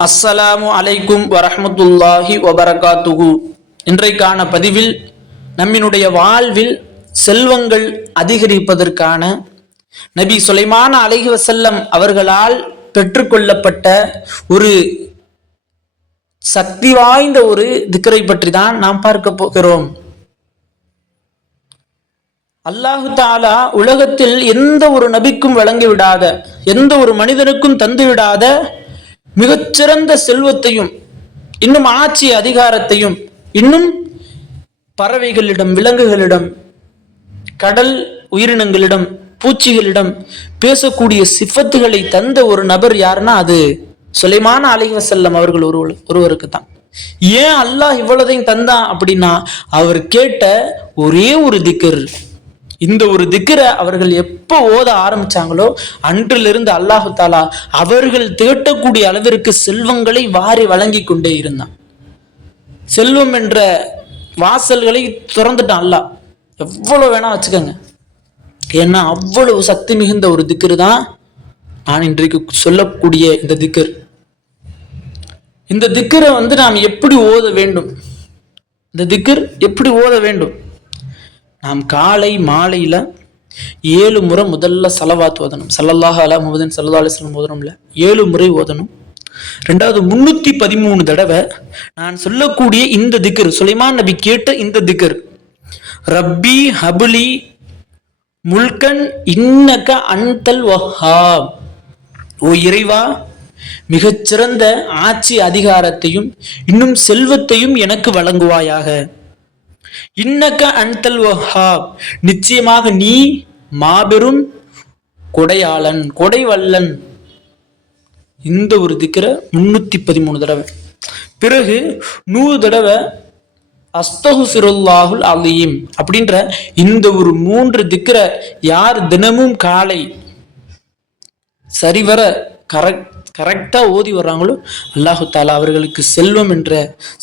அஸ்ஸலாமு அலைக்கும் வரஹ்மத்துல்லாஹி வபரகாத்துகு இன்றைக்கான பதிவில் நம்மினுடைய வாழ்வில் செல்வங்கள் அதிகரிப்பதற்கான நபி சுலைமான அலைஹி வசல்லம் அவர்களால் பெற்றுக்கொள்ளப்பட்ட ஒரு சக்தி வாய்ந்த ஒரு திக்கரை பற்றி தான் நாம் பார்க்க போகிறோம். அல்லாஹு தாலா உலகத்தில் எந்த ஒரு நபிக்கும் வழங்கிவிடாத எந்த ஒரு மனிதனுக்கும் தந்துவிடாத மிகச்சிறந்த செல்வத்தையும் இன்னும் ஆட்சி அதிகாரத்தையும் இன்னும் பறவைகளிடம் விலங்குகளிடம் கடல் உயிரினங்களிடம் பூச்சிகளிடம் பேசக்கூடிய சிஃபத்துகளை தந்த ஒரு நபர் யாருன்னா அது சுலைமான அலைஹி செல்லம் அவர்கள் ஒரு ஒருவருக்கு தான். ஏன் அல்லாஹ் இவ்வளதையும் தந்தான் அப்படின்னா அவர் கேட்ட ஒரே ஒரு திக்கர் இந்த ஒரு திக்கரை அவர்கள் எப்போ ஓத ஆரம்பிச்சாங்களோ அன்றிலிருந்து அல்லாஹு தாலா அவர்கள் தேட்டக்கூடிய அளவிற்கு செல்வங்களை வாரி வழங்கி கொண்டே இருந்தான். செல்வம் என்ற வாசல்களை திறந்துட்டான் அல்லாஹ். எவ்வளோ வேணா வச்சுக்கோங்க. ஏன்னா அவ்வளவு சக்தி மிகுந்த ஒரு திக்கர் தான் நான் இன்றைக்கு சொல்லக்கூடிய இந்த திக்கர் இந்த திக்கரை வந்து நாம் எப்படி ஓத வேண்டும்? இந்த திக்கர் எப்படி ஓத வேண்டும்? நாம் காலை மாலையில் ஏழு முறை முதல்ல செலவாத்து ஓதணும். சல்லல்லாஹ் அலா முகதன் சல்லா அலிஸ்லாம் ஓதணும்ல ஏழு முறை ஓதணும். ரெண்டாவது முன்னூத்தி பதிமூணு தடவை நான் சொல்லக்கூடிய இந்த திக்கர் சுலைமான் நபி கேட்ட இந்த திக்கர் ரப்பி ஹபுலி முல்கன் இன்னக அன்தல் வஹாப். ஓ இறைவா மிகச்சிறந்த ஆட்சி அதிகாரத்தையும் இன்னும் செல்வத்தையும் எனக்கு வழங்குவாயாக. இன்னக்க அன்தல் வஹாப். நிச்சயமாக நீ மாபெரும் கொடையாளன் கொடைவல்லன். இந்த ஒரு திக்கரை முன்னூத்தி பதிமூணு தடவை. பிறகு நூறு தடவை அஸ்தகு சிறுல்லாஹுல் அலீம் அப்படின்ற இந்த ஒரு மூன்று திக்கரை யார் தினமும் காலை சரிவர கரெக்ட் கரெக்டாக ஓதி வர்றாங்களோ அல்லாஹு தாலா அவர்களுக்கு செல்வம் என்ற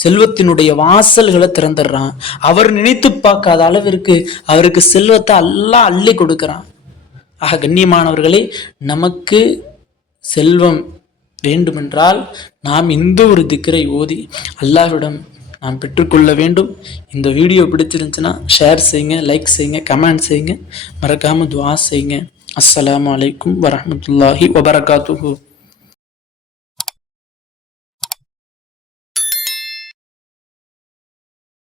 செல்வத்தினுடைய வாசல்களை திறந்துடுறான். அவர் நினைத்து பார்க்காத அளவிற்கு அவருக்கு செல்வத்தை அல்லாஹ் அள்ளி கொடுக்குறான். ஆக கண்ணியமானவர்களே நமக்கு செல்வம் வேண்டுமென்றால் நாம் இந்த ஒரு திக்கரை ஓதி அல்லாஹ்விடம் நாம் பெற்றுக்கொள்ள வேண்டும். இந்த வீடியோ பிடிச்சிருந்துச்சுன்னா ஷேர் செய்யுங்க லைக் செய்யுங்க கமெண்ட் செய்யுங்க. மறக்காமல் துவா செய்யுங்க. அஸ்லாம் அலைக்கும் வரமத்துல்லாஹி வபரகாத்துஹு